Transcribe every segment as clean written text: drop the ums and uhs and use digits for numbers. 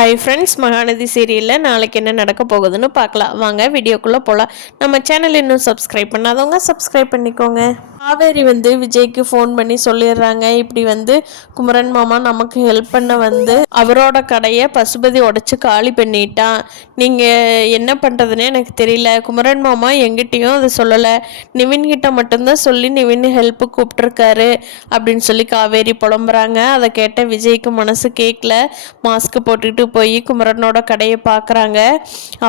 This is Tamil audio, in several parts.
ஹாய் ஃப்ரெண்ட்ஸ், மகாநதி சீரியலில் நாளைக்கு என்ன நடக்க போகுதுன்னு பார்க்கலாம். வாங்க வீடியோக்குள்ளே போகலாம். நம்ம சேனல் இன்னும் சப்ஸ்கிரைப் பண்ணாதவங்க சப்ஸ்கிரைப் பண்ணிக்கோங்க. காவேரி விஜய்க்கு ஃபோன் பண்ணி சொல்லிடுறாங்க, இப்படி குமரன் மாமா நமக்கு ஹெல்ப் பண்ண அவரோட கடையை பசுபதி உடச்சி காலி பண்ணிட்டான். நீங்கள் என்ன பண்ணுறதுன்னு எனக்கு தெரியல. குமரன் மாமா எங்கிட்டையும் அதை சொல்லலை, நிவின்கிட்ட மட்டும்தான் சொல்லி நிவின் ஹெல்ப்பு கூப்பிட்ருக்காரு அப்படின்னு சொல்லி காவேரி புலம்புறாங்க. அதை கேட்ட விஜய்க்கு மனசு கேட்கல. மாஸ்க்கு போட்டுக்கிட்டு போய் குமரனோட கடையை பார்க்குறாங்க.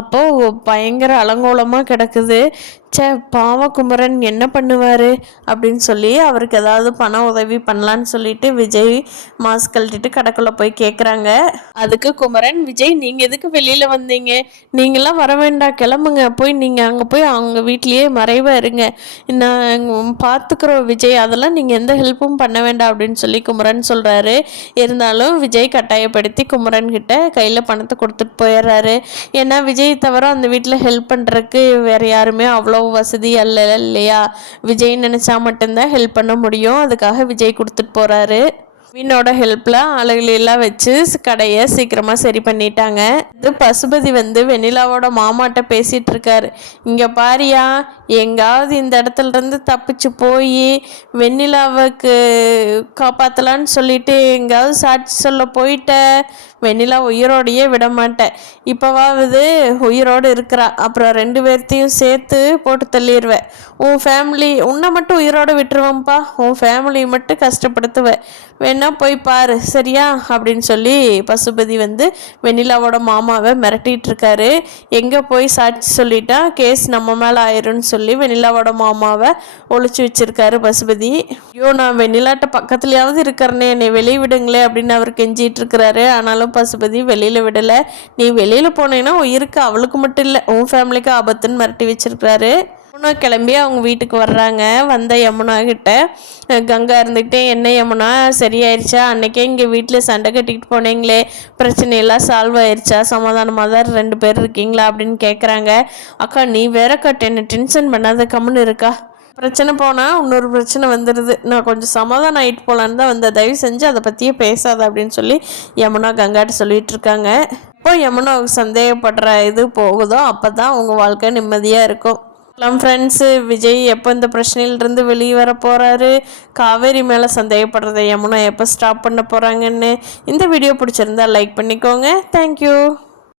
அப்போது பயங்கர அலங்கோலமாக கிடக்குது. பாவ குமரன் என்ன பண்ணுவார் அப்படின்னு சொல்லி அவருக்கு ஏதாவது பண உதவி பண்ணலான்னு சொல்லிட்டு விஜய் மாஸ்க் கழட்டிட்டு கடைக்குள்ளே போய் கேட்குறாங்க. அதுக்கு குமரன், விஜய் நீங்கள் எதுக்கு வெளியில் வந்தீங்க? நீங்களாம் வர வேண்டாம், கிளம்புங்க, போய் நீங்கள் அங்கே போய் அவங்க வீட்லேயே மறைவாக இருங்க, நான் பார்த்துக்குறோம் விஜய், அதெல்லாம் நீங்கள் எந்த ஹெல்ப்பும் பண்ண வேண்டாம் அப்படின்னு சொல்லி குமரன் சொல்கிறாரு. இருந்தாலும் விஜய் கட்டாயப்படுத்தி குமரன் கிட்ட கையில் பணத்தை கொடுத்துட்டு போயிடுறாரு. ஏன்னா விஜய் தவிர அந்த வீட்டில் ஹெல்ப் பண்ணுறதுக்கு வேறு யாருமே அவ்வளோ வசதி அல்ல இல்லையா? விஜய் நினச்சா மட்டும்தான் ஹெல்ப் பண்ண முடியும். அதுக்காக விஜய் கொடுத்துட்டு போகிறாரு. மீனோட ஹெல்ப்பில் ஆளுகளெல்லாம் வச்சு கடையை சீக்கிரமாக சரி பண்ணிட்டாங்க. இது பசுபதி வெண்ணிலாவோட மாமாட்ட பேசிகிட்டு இருக்காரு. இங்கே பாரியா, எங்காவது இந்த இடத்துலேருந்து தப்பிச்சு போய் வெண்ணிலாவுக்கு காப்பாற்றலான்னு சொல்லிட்டு எங்காவது சாட்சி சொல்ல போயிட்ட, வெண்ணிலா உயிரோடையே விட மாட்டேன். இப்போவாவது உயிரோடு இருக்கிறா, அப்புறம் 2 பேர்த்தையும் சேர்த்து போட்டு தள்ளிடுவேன். உன் ஃபேமிலி உன்னை மட்டும் உயிரோடு விட்டுருவேன்ப்பா, உன் ஃபேமிலியை மட்டும் கஷ்டப்படுத்துவேன், வேணா போய் பாரு சரியா அப்படின்னு சொல்லி பசுபதி வெண்ணிலாவோட மாமாவை மிரட்டிகிட்டு இருக்காரு. எங்கே போய் சாட்சி சொல்லிட்டா கேஸ் நம்ம மேலே ஆயிரும்னு சொல்லி வெண்ணிலாவோட மாமாவை ஒழிச்சு வச்சிருக்காரு பசுபதி. ஐயோ, நான் வெண்ணிலாட்ட பக்கத்துலையாவது இருக்கிறனே, என்னை வெளியே விடுங்களே அப்படின்னு அவர் கெஞ்சிட்டு இருக்கிறாரு. ஆனாலும் பசுபதி வெளியில் விடலை. நீ வெளியில் போனேன்னா உயிருக்கு அவளுக்கு மட்டும் இல்லை உன் ஃபேமிலிக்கு ஆபத்துன்னு மிரட்டி வச்சிருக்கிறாரு. யமுனா கிளம்பி அவங்க வீட்டுக்கு வர்றாங்க. வந்த யமுனா கிட்ட கங்கா இருந்துக்கிட்டே, என்ன யமுனா சரியாயிருச்சா? அன்றைக்கே இங்கே வீட்டில் சண்டை கட்டிக்கிட்டு போனீங்களே, பிரச்சனையெல்லாம் சால்வ் ஆயிடுச்சா? சமாதானமாக தான் 2 பேர் இருக்கீங்களா அப்படின்னு கேட்குறாங்க. அக்கா நீ வேறக்கா என்ன டென்ஷன் பண்ணாத, கம்முன்னு இருக்கா. பிரச்சனை போனால் இன்னொரு பிரச்சனை வந்துடுது, நான் கொஞ்சம் சமாதானம் ஆகிட்டு போகலான்னு தான் வந்த, தயவு செஞ்சு அதை பற்றியே பேசாத அப்படின்னு சொல்லி யமுனா கங்காட்ட சொல்லிகிட்டு இருக்காங்க. இப்போ யமுனாவுக்கு சந்தேகப்படுற இது போகுதோ அப்போ தான் அவங்க வாழ்க்கை நிம்மதியாக இருக்கும். ஃப்ரெண்ட்ஸு, விஜய் எப்போ இந்த பிரச்சனையிலிருந்து வெளியே வர போகிறாரு? காவேரி மேலே சந்தேகப்படுறத யமுனா எப்போ ஸ்டாப் பண்ண போகிறாங்கன்னு. இந்த வீடியோ பிடிச்சிருந்தா லைக் பண்ணிக்கோங்க. தேங்க்யூ.